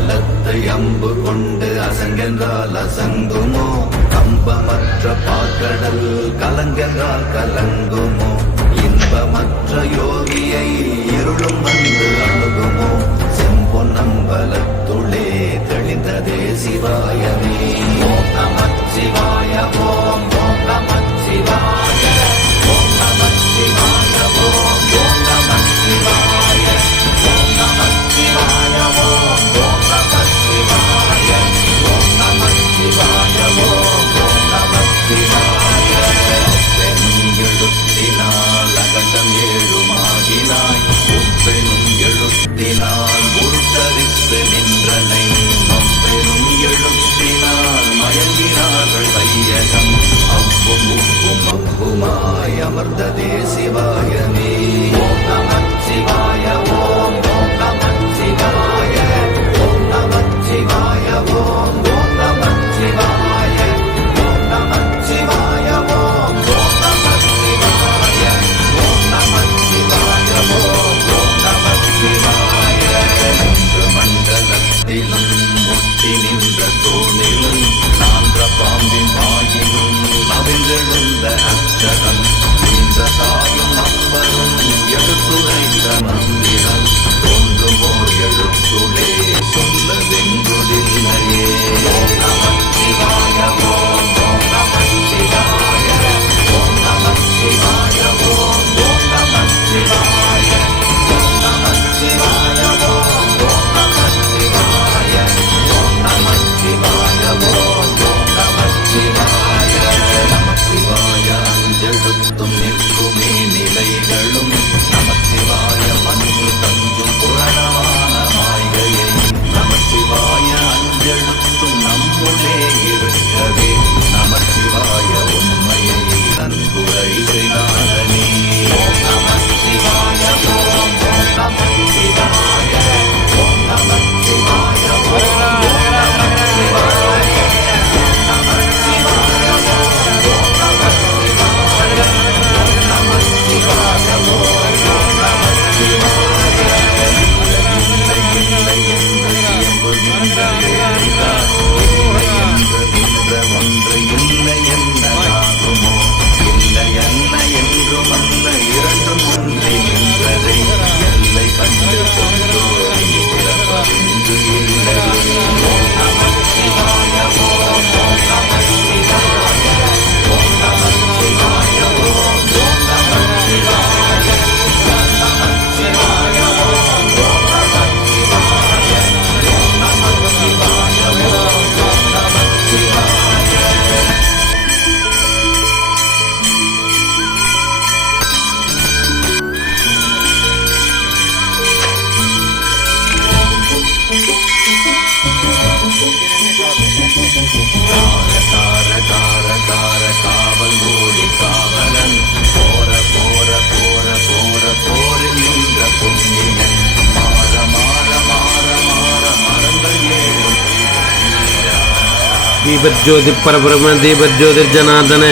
பலத்தை அம்பு கொண்டு அசங்கென்றால் அசங்குமோ? கம்பமற்ற பாக்கடல் கலங்கென்றால் கலங்குமோ? இன்பமற்ற யோகியை இருளும் வந்து அணுகுமோ? செம்பொன்னம்பலத்துளே தெளிந்ததே சிவாயமே. ஓம் நமச்சிவாய ஓம் ஓம் நமச்சிவாய ஓம் நமச்சிவாய ஓம் ஓம் நமச்சிவாய ஓம் நமச்சிவாய ஓம் ஓம் நமச்சிவாய ஓம் நமச்சிவாய ஓம் ஓம் நமச்சிவாய. பெண்ணும் எழுத்தினால் அகண்டம் ஏழுமாகினாய், உப்பெனும் எழுத்தினால் உருட்டரித்து நின்றனை, மப்பெனும் எழுத்தினால் மயங்கினார்கள் வையகம். அவ்வும் உப்பும் அப்புமாய் அமர்ந்ததே சிவாயமே. ஓம் நமச்சிவாய ஓம் ஓம் நமச்சிவாய ஓம் நமச்சிவாய ஓம் ஓம் நமச்சிவாய ஓம் நமச்சிவாய ஓம் ஓம் நமச்சிவாய ஓம் நமச்சிவாய ஓம் ஓம் நமச்சிவாய. மூன்று மண்டலத்திலும் ஒட்டி நின்ற தோணிலும் நான்ற பாம்பின் வாயிலும் நவின்றெழுந்த அச்சரம், நீன்ற தாயும் நம்பரும் எடுத்துரைந்த மந்திரம், தோன்றுமோ எழுத்துளே சொல்ல வெங்குதில்லையே. ஓம் நமச்சிவாய ஓம் ஓம் நமச்சிவாய ஓம் நமச்சிவாய ஓம் ஓம் நமச்சிவாய ஓம் நமச்சிவாய ஓம் ஓம் நமச்சிவாய ஓம் நமச்சிவாய ஓம் ஓம் நமச்சிவாய. நமச்சிவாய அஞ்செழுத்தும் நிற்குமே நிலைகளும், நமச்சிவாய மண்ணு தஞ்சும் புரணமான மாய்கையை, நமச்சிவாய அஞ்செழுத்தும் நம்முள்ளே இருக்கவே, நமச்சிவாய உண்மையை நன்குரை செய்தானே. ஓம் நமச்சிவாய ஓம் ஓம் நமச்சிவாய ஓம் நமச்சிவாய ஓம் ஓம் நமச்சிவாய நமச்சிவாய ஓம் ஓம் நமச்சிவாய நமச்சிவாய ஓம் ஓம் நமச்சிவாய. இல்லை இல்லை என்று இயம்புகின்ற ஏழைதான், இல்லை என்ற ஒன்று இல்லை என்னதாகுமோ? இல்லை என்ன என்றும் அல்ல இரண்டும் ஒன்றி நின்றதை, எல்லை கண்டு கொண்டோர் இனி பிறப்பதிங்கு இல்லையே. ஓம் நமச்சிவாய ஓம் ஓம் நமச்சிவாய ஓம் நமச்சிவாய ஓம் ஓம் நமச்சிவாய ஓம் நமச்சிவாய ஓம் ஓம் நமச்சிவாய ஓம் நமச்சிவாய ஓம் ஓம் நமச்சிவாய. கார கார கார காவல் ஓடி காவலன், போர போர போர போர போரில் நின்ற புண்ணியன், மாற மாற மாற மாற மரங்கள் ஏழும் दीपज्योति परब्रह्म दीपज्योतिर्जनार्दन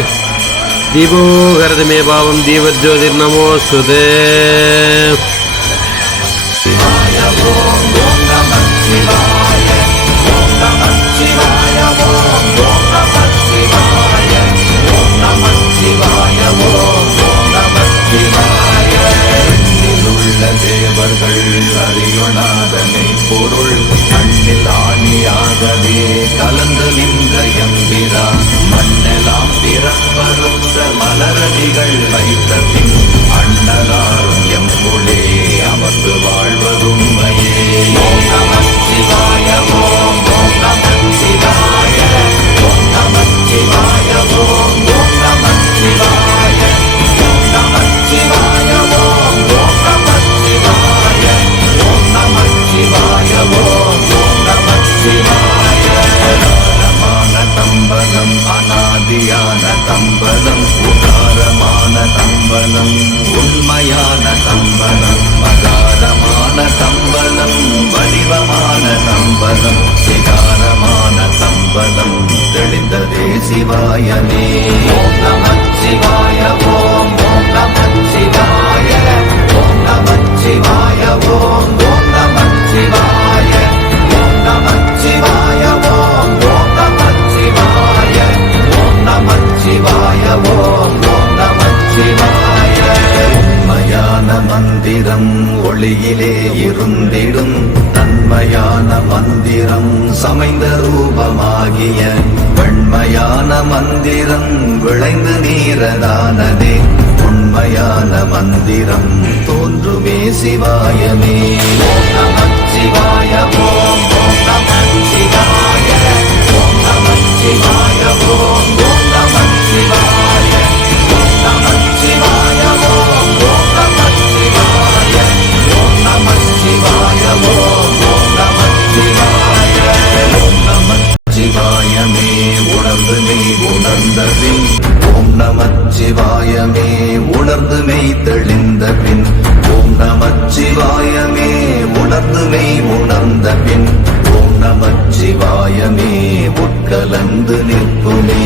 दीपो हरति मे भावं दीपज्योतिर्नमोऽस्तुते. शिवाय ओम ओम नमः शिवाय ओम नमः शिवाय ओम ओम नमः शिवाय ओम नमः शिवाय ओम ओम नमः शिवाय. உள்ள தேவர்கள் அறியொணாதனை பொருள் கண்ணில் ஆணியாகவே கலந்து நின்ற எம்பிரா, மண்ணெல்லாம் பிறப்பறுத்த மலரடிகள் வைத்த பின் அண்ணலாரும் எம்புளே அமர்ந்து வாழ்வதுண்மையே. ஓம் நமः சிவாய ஓம் ஓம் நமः சிவாய ஓம் நமः சிவாய ஓம் ஓம் நமः சிவாய ஓம் நமः சிவாய ஓம் ஓம் நமः சிவாய ஓம் நமः சிவாய ஓம் ஓம் நமः சிவாய. உதாரமான தம்பலம் அநாதியான தம்பலம், உதாரமான தம்பலம் உண்மையான தம்பலம், மகாரமான தம்பலம் வடிவமான தம்பலம், சிகாரமான தம்பலம் தெளிந்ததே சிவாயமே. ஓம் நமः சிவாய ஓம் ஓம் நமः சிவாய ஓம் நமः சிவாய ஓம் ஓம் நமः சிவாய ஓம் நமः இருந்திடும் தன்மையான மந்திரம் சமைந்த ரூபமாகிய வெண்மையான மந்திரம் விளைந்து நீரதானதே உண்மையான மந்திரம் தோன்றுமே சிவாயமே ஓம் நமச்சிவாய ஓம் ஓம் நமச்சிவாய ஓம் நமச்சிவாய ஓம் ஓம் நமச்சிவாய ஓம் நமச்சிவாய ஓம் ஓம் நமச்சிவாய ஓம் நமச்சிவாய ஓம் ஓம் நமச்சிவாய ஓம் நமச்சிவாயமே உணர்ந்து மெய் உணர்ந்த பின் ஓம் நமச்சிவாயமே உணர்ந்து மெய் தெளிந்த பின் ஓம் நமச்சிவாயமே உணர்ந்து மெய் உணர்ந்த பின் ஓம் நமச்சிவாயமே உட்கலந்து நிற்குமே